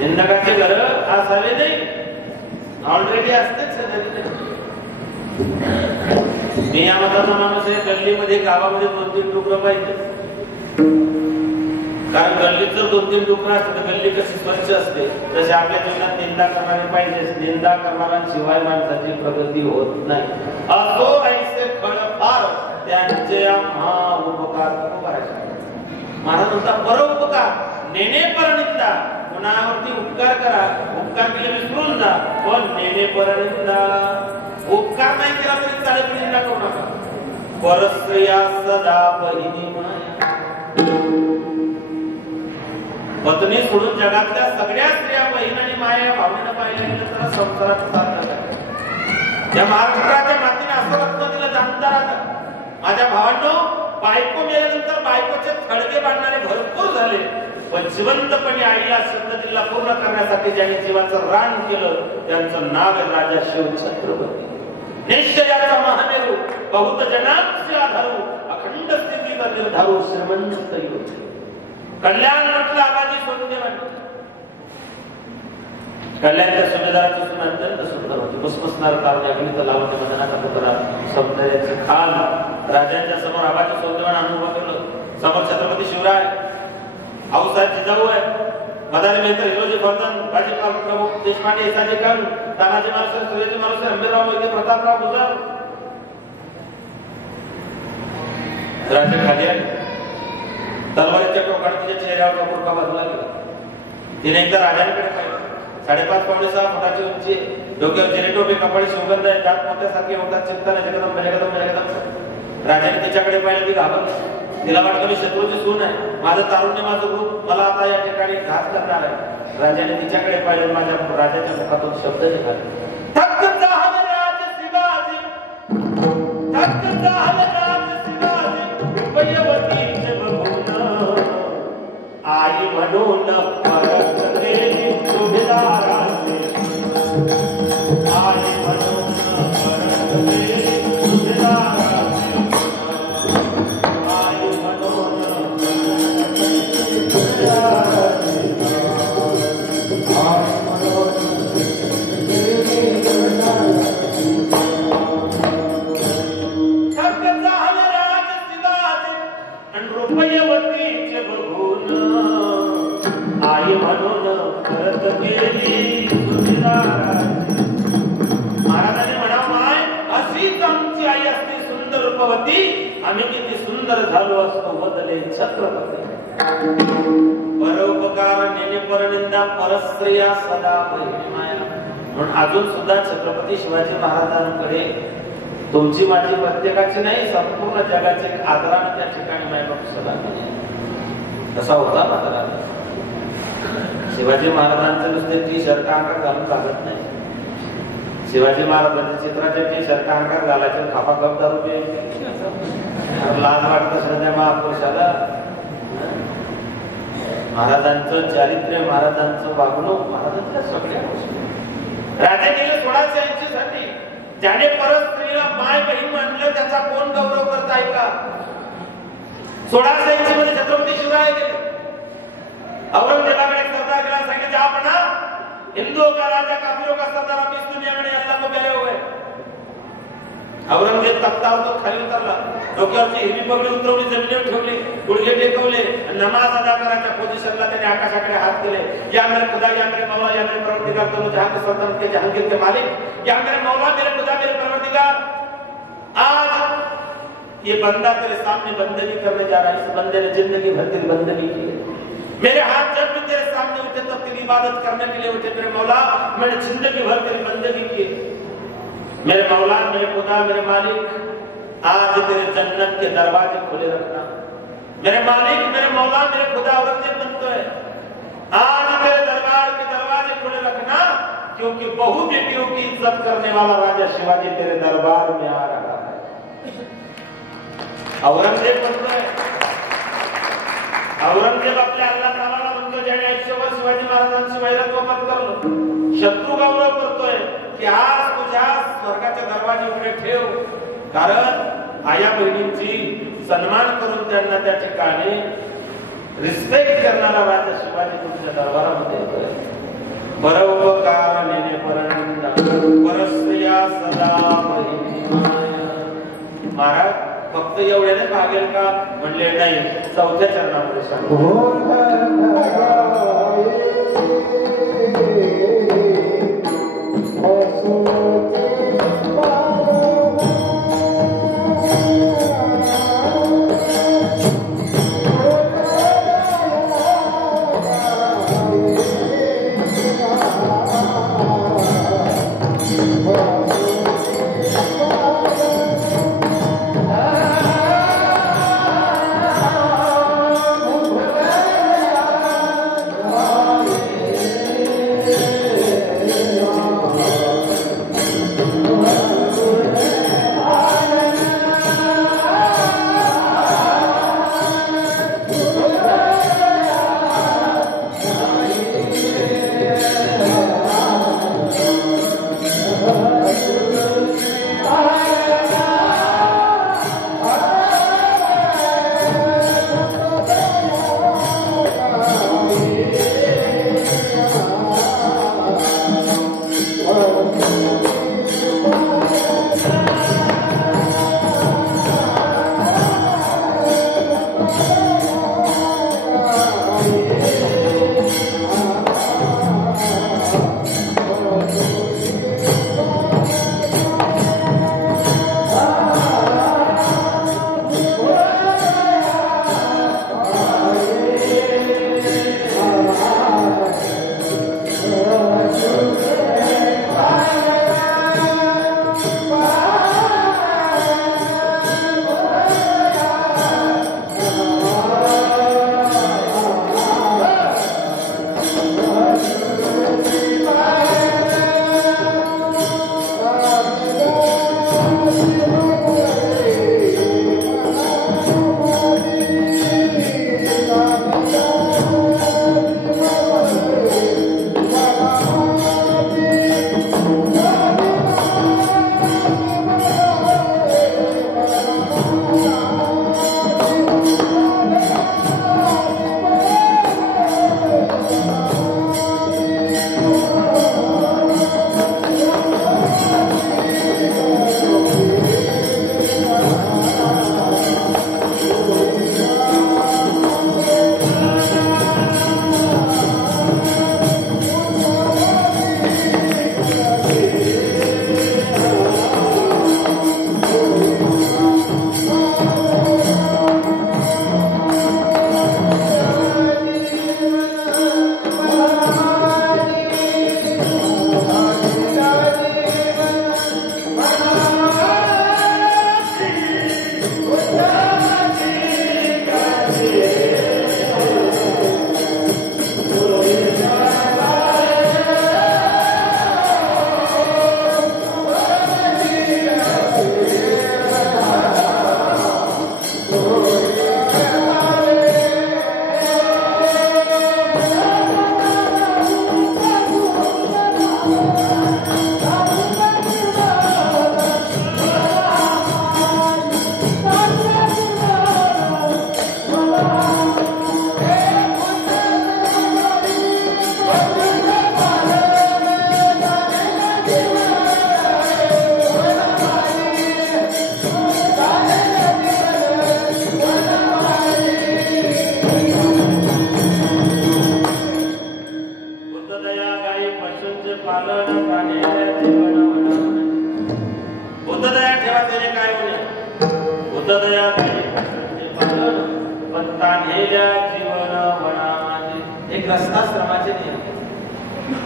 निंदकाचे घर असावे नाही, ऑलरेडी असतेच. मी या मताचा माणूस आहे. गल्लीमध्ये गावामध्ये 2-3 डुकरं पाहिजे. कारण गल्लीत जर 2-3 डुकरं असते तर गल्ली कशी स्वच्छ असते, तसे आपल्या जीवनात निंदा करणारे पाहिजे. निंदा करणाऱ्यांशिवाय माणसाची प्रगती होत नाही. असो ऐसे फळफार त्यांचे आम्हा उपकार करायचे. महाराज म्हणतात परोपकार नेणे परनिंदा. कोणावरती उपकार करा, उपकार केले विसरून जा, पण नेणे परनिंदा. उपकार नाही केला तरी चालेल, निंदा करू नका. परस्त्रिया सदा बहिणी माया. पत्नी सोडून जगातल्या सगळ्या स्त्रिया बहीण आणि माया भावनेनं पाहिल्या गेलं तर संसारात साधना. या महाराष्ट्राच्या मातीने असं रत्न दिलं जाणता राहतं. माझ्या भावांनो, बायको मेल्यानंतर बायकोचे थडगे बांधणारे भरपूर झाले, पण जिवंतपणे आईला श्रद्धेला पूर्ण करण्यासाठी ज्यांनी जीवाचं रान केलं त्यांचं नाव आहे राजा शिवछत्रपती. निश्चयाचा महामेरू, बहुत जनांचे आधारू, अखंड स्थितीचा निर्धारू, श्रीमंत योगी. कल्याण म्हटलं आबाजी सोनदेवानी. कल्याणच्या सुभेदाराची सून अत्यंत सुंदर होती. बसबसणार कारण अग्नित लावणे मदनाचा पुतळा सौंदर्याचे खान. राजांच्या समोर आबाजी सोनदेवाने अनुभव केलं. समोर छत्रपती शिवराय, आऊसाहेब जिजाऊ आहे, मदारी मेहतर, हिरोजी वर्धन, बाजीराव प्रभू देशपांडे, येसाजी खान, तानाजी मालुसरे, सूर्याजी मालुसरे, अंबेराव मोहिते, प्रतापराव गुजर. राजे खाली आले. तलवारीच्या टोकाने तिच्या चेहऱ्यावर बुरखा बाजूला गेला. तिने एकदा राजांकडे पाहिलं. 5.5-6 फुटाची उंची, डोक्यावर जिरेटोपी, कपाळी शिवगंध आहे, दात मोत्यासारखे होतात, चिंतन जगदम जगदम जगदम. राजाने तिच्याकडे पाहिलं, ती घाबरली. तिला वाटलं मी शत्रूची सून आहे, माझं तारुण्य, माझं रूप मला आता या ठिकाणी घात करणार आहे. राजाने तिच्याकडे पाहिलं. माझ्या राजाच्या मुखातून शब्द निघाले. थक जाहल राज शिवाजी, थक जाहल राज शिवाजी, रुपयवतीचे बघून आई म्हणून परत गेली सुभेदाराची. आई म्हणून परत गेली सुभेदाराची. आई म्हणून थक जाहल राज शिवाजी आणि रुपयवतीचे बघून आई म्हणून परत गेली सुभेदाराची. महाराजांनी म्हणा, माय अशीच आमची आई असती सुंदर रूपवती, आम्ही किती सुंदर झालो असतो बदले छत्रपती. परोपकार नेणे परनिंदा, परस्त्रिया सदा बहिणी माया. म्हणून अजून सुद्धा छत्रपती शिवाजी महाराजांकडे तुमची माझी प्रत्येकाची नाही, संपूर्ण जगाचे आदराने त्या ठिकाणी मायबाप सदा कसा होता मात्र. शिवाजी महाराजांचं नुसते टी शर्ट अंगात घालून चालत नाही. शिवाजी महाराजांच्या चित्राचे टी शर्ट अंगात घालायचे, खापा कप दारू लाज वाटत सध्या महापुरुषाला. महाराजांचं चारित्र्य, महाराजांचं वागणूक, महाराजांच्या सगळ्या गोष्टी. राजा गेले 1680 साठी. ज्याने परत स्त्रीला माय बहीण मानलं त्याचा कोण गौरव करता आहे का? 1680 मध्ये छत्रपती शिवराय गेले. औरंगजेबाकडे सरदार गेला, सांगितलं आपणा हिंदुओं का राजा, काफिरों का सरदार, आप इस दुनिया में अल्लाह को प्यारे हो गए. औरंगजेब तख्तावर तो खाली उतरला, डोक्यावरची हिरवी पगडी उतरवली, जमिनीवर ठेवली, गुडघे टेकवले, नमाज अदा करायच्या पोझिशनला त्याने आकाशाकडे हात केले. या मेरे खुदा, या मेरे मौला, या मेरे परवरदिगार, दोनों जहां के सल्तनत के जहांगीर के मालिक, या मेरे मौला, मेरे खुदा, मेरे परवरदिगार, आज ये बंदा तेरे सामने बंदगी करने जा रहा है. इस बंदे ने जिंदगी भर तेरी बंदगी की है. मेरे हाथ जब भी तेरे सामने उठे तब तेरी इबादत करने के लिए उठे. मेरे मौला, मैंने जिंदगी भर तेरी बंदगी की. मेरे मौला, मेरे खुदा, मेरे मालिक, आज तेरे जन्नत के दरवाजे खुले रखना. मेरे मालिक, मेरे मौला, मेरे खुदा, औरंगजेब बनते है, आज तेरे दरबार के दरवाजे खुले रखना, क्योंकि बहु बेटियों की इज्जत करने वाला राजा शिवाजी तेरे दरबार में आ रहा है. औरंगजेब बनतो है. औरंगजेब आपल्या अल्लाह तालाला म्हणतो, ज्याने आयुष्यभर शिवाजी महाराजांची वैरत्व पत्करलं, शत्रू गौरव करतोय की आज तुझ्या स्वर्गाचे दरवाजे उघडे ठेव. कारण आया बहिणींची सन्मान करून त्यांना त्या ठिकाणी रिस्पेक्ट करणारा राजा शिवाजी तुमच्या दरबारामध्ये येतोय. परोपकार लेणे परंदा परस्त्रिया सदा महिमाया. महाराज फक्त एवढ्याने भागेल का म्हणले नाही. चौथ्या चरणामध्ये सांगतो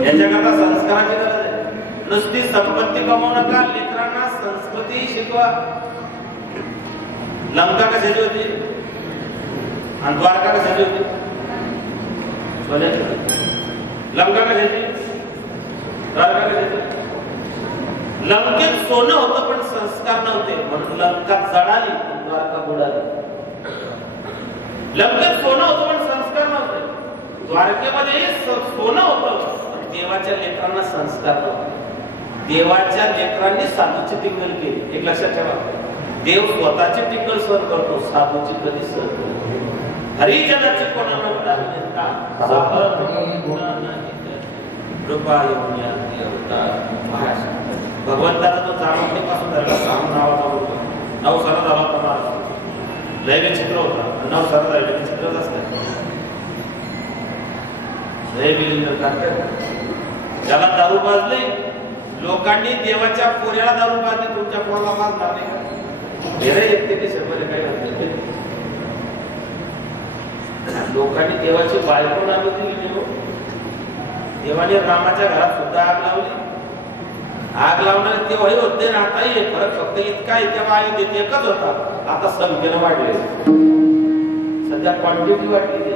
याच्याकरता संस्काराची गरज आहे. नुसती संपत्ती कमवू नका, लेकरांना संस्कृती शिकवा. लंका कशाची होती आणि द्वारका कशाची होती? सोन्याची. लंका कशाची, द्वारका कशाची? लंकेत सोनं होतं पण संस्कार नव्हते म्हणून लंका जळाली, द्वारका बुडाली. लंकेत सोनं होतं पण संस्कार नव्हते, द्वारकेमध्ये सोनं होतं देवाच्या लेकरांना संस्कार नव्हते. देवाच्या लेकरांनी साधूची टिंगल केली. एक लक्षात ठेवा, देव स्वतःची टिंगल सहन करतो, साधूची कधी सहन करतो. हरिजनाची कोणाला कृपा येऊन या महाराष्ट्र भगवंताचा तो जाणवतेपासून झाला राम नावाचा होता नवसाला झाला होता महाराष्ट्र लय विचित्र होता नवसाला झालेलं विचित्रच असतं ज्याला दारू पाजले लोकांनी देवाच्या पोऱ्याला दारू पाजले तुमच्या पोराला मारणार नाही का गेले येते ते शंभर काही लोकांनी देवाची बायको नावे दिली देवाने रामाच्या घरात सुद्धा आग लावली आग लावणार तेव्हाही होते ना आताही फरक फक्त इतका तेव्हा अयोध्येत एकच होता आता संख्येनं वाढले सध्या क्वांटिटी वाढली